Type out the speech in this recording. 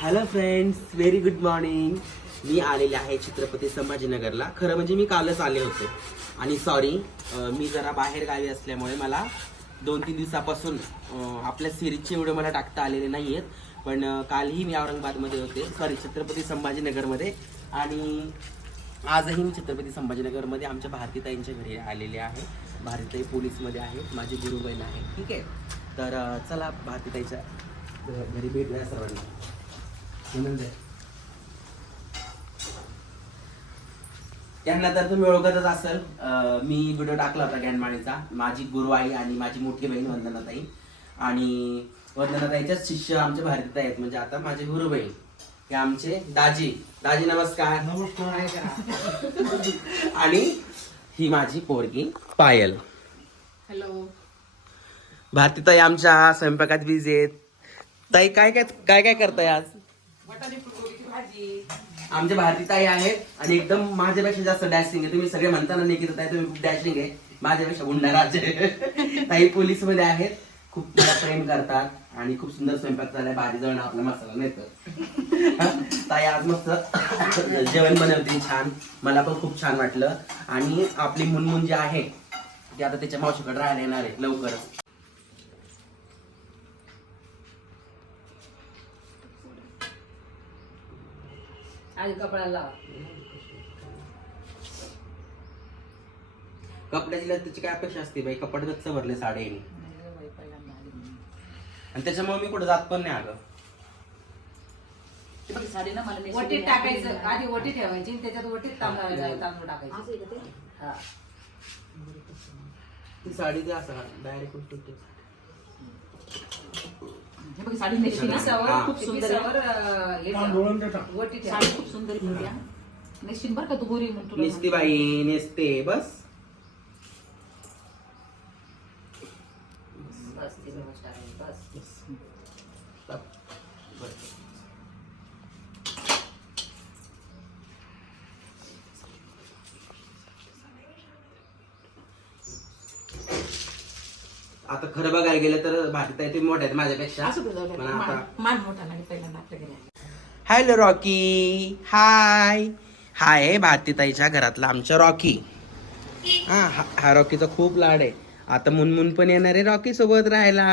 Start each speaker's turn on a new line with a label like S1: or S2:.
S1: Hello friends very good morning मी आलेले आहे छत्रपती संभाजीनगरला. खरं म्हणजे मी कालच आले होते. आणि सॉरी मी जरा बाहेर गावी असल्यामुळे मला दोन तीन दिवसापासून आपल्या सिरीजचे एवढे मला टाकता आलेले नाही आहेत पण कालही मी औरंगाबादमध्ये होते. सॉरी छत्रपती संभाजीनगरमध्ये. आणि आजही मी छत्रपती संभाजीनगरमध्ये आमच्या भारतीताईंच्या घरी आलेले आहे. भारतीताई पोलीसमध्ये आहेत. माझी गुरुबहीण आहे. ठीक आहे? तर चला भारतीताईच्या घरी भेटूया सर्वांना. त्यांना तर तुम्ही ओळखतच असाल. मी व्हिडिओ टाकला होता ज्ञानमाळीचा. माझी गुरु आई आणि माझी मोठी बहीण वंदनाताई. आणि वंदनाताईच्याच शिष्य आमचे भारतीताई आहेत. म्हणजे आता माझे गुरु बहीण हे आमचे दाजी. दाजी नमस्कार. आणि ही माझी पोरगी पायल.
S2: हॅलो.
S1: भारतीताई आमच्या स्वयंपाकात बिझी आहेत. ताई काय काय काय काय करताय आज? आमच्या भारतीताई आहेत आणि एकदम माझ्यापेक्षा जास्त डॅशिंग आहे. तुम्ही सगळे म्हणता ना निकिता ताई तुम्ही खूप डॅशिंग आहे. माझ्यापेक्षा गुंडाराज आहे. ताई पोलीसमध्ये आहेत. खूप मला प्रेम करतात आणि खूप सुंदर स्वयंपाक झालाय भाजी जवळ आपला मसाला नेतो ताई आज मस्त जेवण बनवते छान. मला पण खूप छान वाटलं. आणि आपली मुनमुन जी आहे ती आता त्याच्या मावशीकडे राहायला येणार आहे लवकरच.
S2: आधी कपड्याला. लावा
S1: कपड्याची त्याची काय अपेक्षा असते बाई? कपडे गच्च भरले साडे आणि त्याच्यामुळे मी कुठे जात पण नाही आलं
S2: साडी ना मला
S3: वटीत टाकायचं आधी वटी ठेवायची आणि त्याच्यात वटीत तांदूळ तांदूळ टाकायचे. हा.
S1: ती साडी ते असं डायरेक्ट
S2: बघ साडी नेसली ना
S3: पिसावर
S2: खूप सुंदर आहे.
S3: पिसावर, अं, हे वटी
S2: साडी खूप सुंदर आहे मोठ्या. नेसशील बरं का तू गोरी म्हणून तुला
S1: नेसते बाई नेसते बस।
S3: बस ते बस।
S1: आता खरं बघायला गेलं तर भारतीत आहे ते मोठ्या आहेत माझ्यापेक्षा.
S2: असू दे जाऊ दे.
S1: पण आता
S2: मान मान मोठा नाही पहिल्यांदा आपल्या घरी आला.
S1: Hello Rocky. हाय. हाय आहे भारतीताईच्या घरातला आमच्या रॉकी. हा हा- हा रॉकीचा खूप लाड आहे. आता मुनमुन पण येणार आहे रॉकी सोबत राहायला.